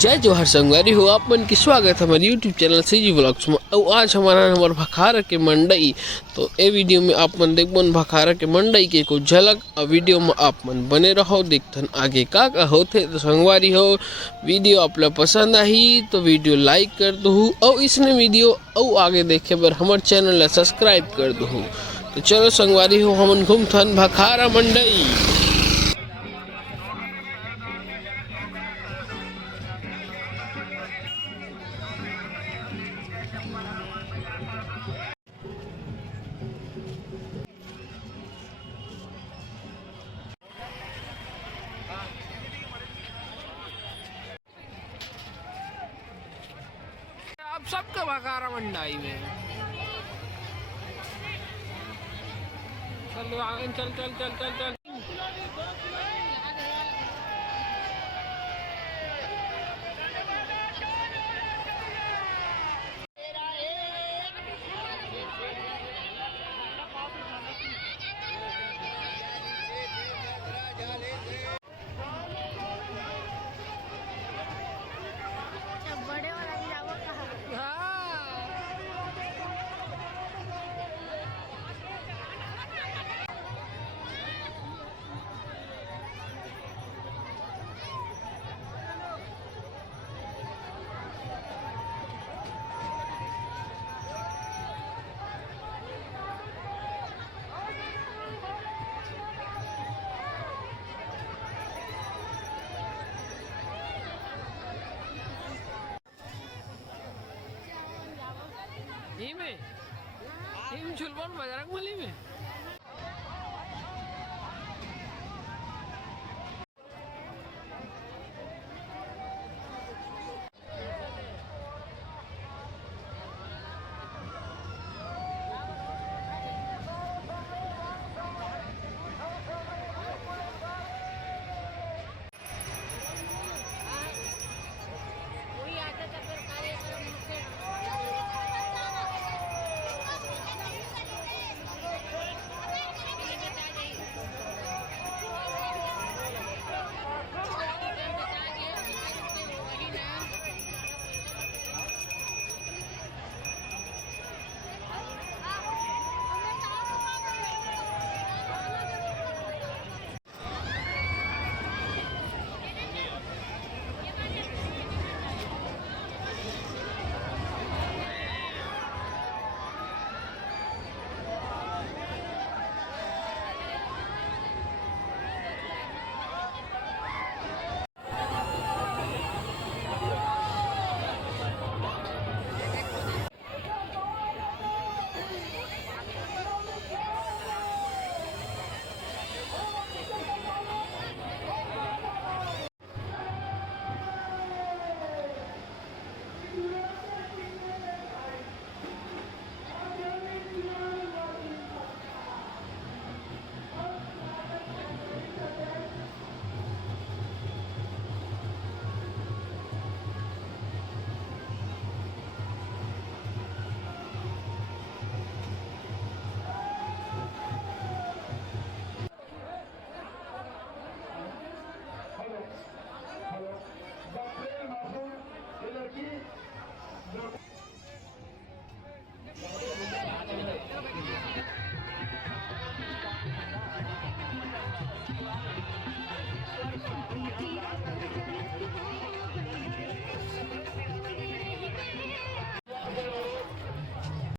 जय जोहर संगवारी हो आप मन के स्वागत है हमारे यूट्यूब चैनल सीजी व्लॉग्स में। और आज हमारा नंबर भखारा के मंडई। तो ए वीडियो में आप मन देखबन भखारा के मंडई के कुछ झलक। और वीडियो में आप मन बने रहो देखथन आगे का होते। तो संगवारी हो वीडियो आप लोग पसंद आई तो वीडियो लाइक कर दो और इसने वीडियो और आगे देखे बर हमारे चैनल ला सब्सक्राइब कर दो। तो चलो संगवारी हो हमन घूमथन भखारा मंडई। आप सबका भखारा मंडाई में चल आगे चल चल चल चल चल। बड़े वाला भी जाओ कहाँ? ही में झुलवन बजरंग बली में।